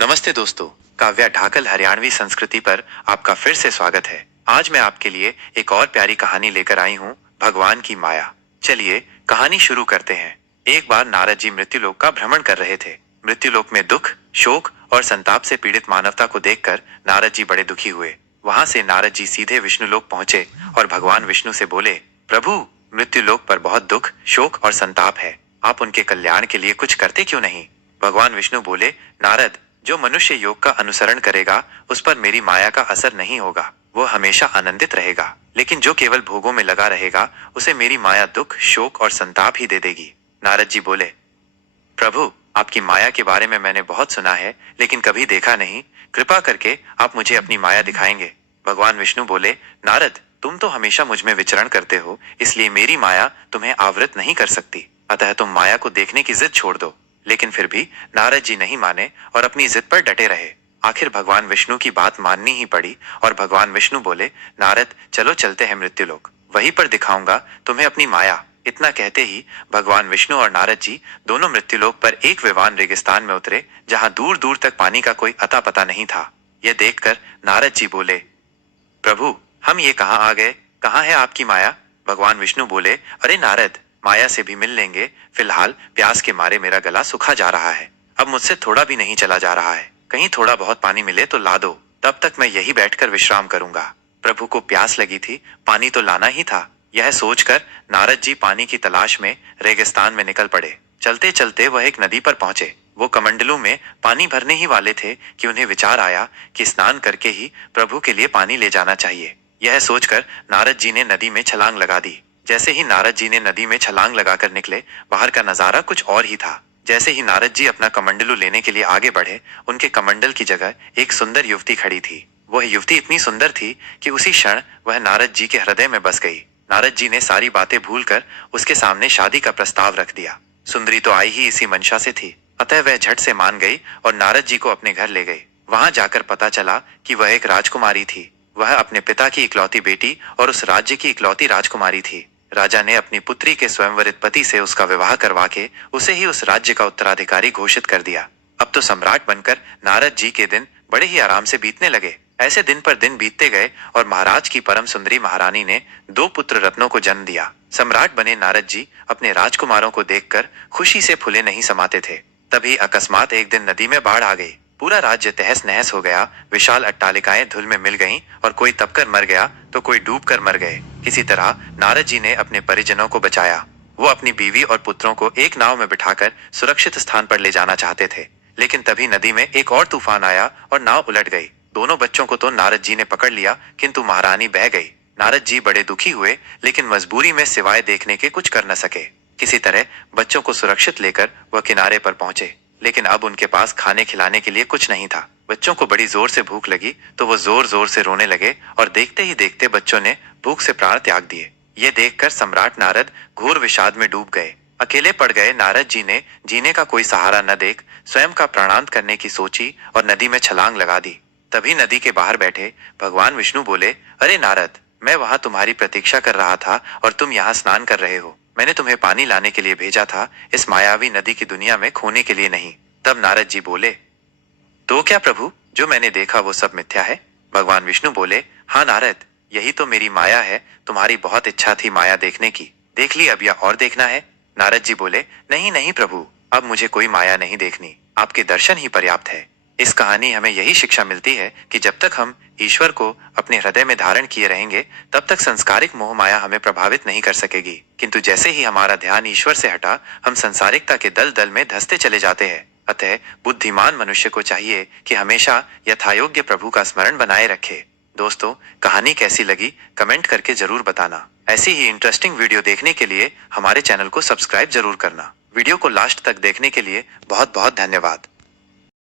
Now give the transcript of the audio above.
नमस्ते दोस्तों, काव्या ढाकल हरियाणवी संस्कृति पर आपका फिर से स्वागत है। आज मैं आपके लिए एक और प्यारी कहानी लेकर आई हूँ, भगवान की माया। चलिए कहानी शुरू करते हैं। एक बार नारद जी मृत्युलोक का भ्रमण कर रहे थे। मृत्युलोक में दुख, शोक और संताप से पीड़ित मानवता को देखकर नारद जी बड़े दुखी हुए। वहां से नारद जी सीधे विष्णुलोक पहुंचे और भगवान विष्णु से बोले, प्रभु, मृत्युलोक पर बहुत दुख, शोक और संताप है। आप उनके कल्याण के लिए कुछ करते क्यों नहीं? भगवान विष्णु बोले, नारद, जो मनुष्य योग का अनुसरण करेगा उस पर मेरी माया का असर नहीं होगा, वो हमेशा आनंदित रहेगा। लेकिन जो केवल भोगों में लगा रहेगा उसे मेरी माया दुख, शोक और संताप ही दे देगी। नारद जी बोले, प्रभु, आपकी माया के बारे में मैंने बहुत सुना है लेकिन कभी देखा नहीं। कृपा करके आप मुझे अपनी माया दिखाएंगे। भगवान विष्णु बोले, नारद, तुम तो हमेशा मुझ में विचरण करते हो, इसलिए मेरी माया तुम्हें आवृत नहीं कर सकती। अतः तुम माया को देखने की जिद छोड़ दो। लेकिन फिर भी नारद जी नहीं माने और अपनी जिद पर डटे रहे। आखिर भगवान विष्णु की बात माननी ही पड़ी और भगवान विष्णु बोले, नारद, चलो चलते हैं मृत्युलोक, वहीं पर दिखाऊंगा तुम्हें अपनी माया। इतना कहते ही भगवान विष्णु और नारद जी दोनों मृत्युलोक पर एक विवान रेगिस्तान में उतरे, जहां दूर दूर तक पानी का कोई अता पता नहीं था। यह देखकर नारद जी बोले, प्रभु, हम ये कहाँ आ गए? कहाँ है आपकी माया? भगवान विष्णु बोले, अरे नारद, माया से भी मिल लेंगे। फिलहाल प्यास के मारे मेरा गला सूखा जा रहा है। अब मुझसे थोड़ा भी नहीं चला जा रहा है। कहीं थोड़ा बहुत पानी मिले तो ला दो, तब तक मैं यही बैठकर विश्राम करूंगा। प्रभु को प्यास लगी थी, पानी तो लाना ही था। यह सोचकर नारद जी पानी की तलाश में रेगिस्तान में निकल पड़े। चलते चलते वह एक नदी पर पहुंचे। वो कमंडलू में पानी भरने ही वाले थे कि उन्हें विचार आया कि स्नान करके ही प्रभु के लिए पानी ले जाना चाहिए। यह सोचकर नारद जी ने नदी में छलांग लगा दी। जैसे ही नारद जी ने नदी में छलांग लगाकर निकले, बाहर का नजारा कुछ और ही था। जैसे ही नारद जी अपना कमंडलू लेने के लिए आगे बढ़े, उनके कमंडल की जगह एक सुंदर युवती खड़ी थी। वह युवती इतनी सुंदर थी कि उसी क्षण वह नारद जी के हृदय में बस गई। नारद जी ने सारी बातें भूलकर उसके सामने शादी का प्रस्ताव रख दिया। सुंदरी तो आई ही इसी मंशा से थी, अतः वह झट से मान गई और नारद जी को अपने घर ले गई। वहां जाकर पता चला कि वह एक राजकुमारी थी। वह अपने पिता की इकलौती बेटी और उस राज्य की इकलौती राजकुमारी थी। राजा ने अपनी पुत्री के स्वयंवरित पति से उसका विवाह करवा के उसे ही उस राज्य का उत्तराधिकारी घोषित कर दिया। अब तो सम्राट बनकर नारद जी के दिन बड़े ही आराम से बीतने लगे। ऐसे दिन पर दिन बीतते गए और महाराज की परम सुंदरी महारानी ने 2 पुत्र रत्नों को जन्म दिया। सम्राट बने नारद जी अपने राजकुमारों को देखकर खुशी से फूले नहीं समाते थे। तभी अकस्मात एक दिन नदी में बाढ़ आ गई। पूरा राज्य तहस नहस हो गया। विशाल अट्टालिकाएं धुल में मिल गईं और कोई तपकर मर गया तो कोई डूबकर मर गए। किसी तरह नारद जी ने अपने परिजनों को बचाया। वो अपनी बीवी और पुत्रों को एक नाव में बिठाकर सुरक्षित स्थान पर ले जाना चाहते थे, लेकिन तभी नदी में एक और तूफान आया और नाव उलट गई। दोनों बच्चों को तो नारद जी ने पकड़ लिया, किंतु महारानी बह गई। नारद जी बड़े दुखी हुए, लेकिन मजबूरी में सिवाय देखने के कुछ कर न सके। किसी तरह बच्चों को सुरक्षित लेकर वह किनारे पर पहुंचे, लेकिन अब उनके पास खाने खिलाने के लिए कुछ नहीं था। बच्चों को बड़ी जोर से भूख लगी तो वो जोर जोर से रोने लगे और देखते ही देखते बच्चों ने भूख से प्राण त्याग दिए। ये देखकर सम्राट नारद घोर विषाद में डूब गए। अकेले पड़ गए नारद जी ने जीने का कोई सहारा न देख स्वयं का प्राणांत करने की सोची और नदी में छलांग लगा दी। तभी नदी के बाहर बैठे भगवान विष्णु बोले, अरे नारद, मैं वहां तुम्हारी प्रतीक्षा कर रहा था और तुम यहाँ स्नान कर रहे हो। मैंने तुम्हें पानी लाने के लिए भेजा था, इस मायावी नदी की दुनिया में खोने के लिए नहीं। तब नारद जी बोले, तो क्या प्रभु, जो मैंने देखा वो सब मिथ्या है? भगवान विष्णु बोले, हाँ नारद, यही तो मेरी माया है। तुम्हारी बहुत इच्छा थी माया देखने की, देख ली अब या और देखना है? नारद जी बोले, नहीं नहीं प्रभु, अब मुझे कोई माया नहीं देखनी, आपके दर्शन ही पर्याप्त है। इस कहानी हमें यही शिक्षा मिलती है कि जब तक हम ईश्वर को अपने हृदय में धारण किए रहेंगे तब तक संस्कारिक मोह माया हमें प्रभावित नहीं कर सकेगी, किंतु जैसे ही हमारा ध्यान ईश्वर से हटा, हम संसारिकता के दल दल में धंसते चले जाते हैं। अतः बुद्धिमान मनुष्य को चाहिए कि हमेशा यथायोग्य प्रभु का स्मरण बनाए रखे। दोस्तों, कहानी कैसी लगी कमेंट करके जरूर बताना। ऐसी ही इंटरेस्टिंग वीडियो देखने के लिए हमारे चैनल को सब्सक्राइब जरूर करना। वीडियो को लास्ट तक देखने के लिए बहुत बहुत धन्यवाद।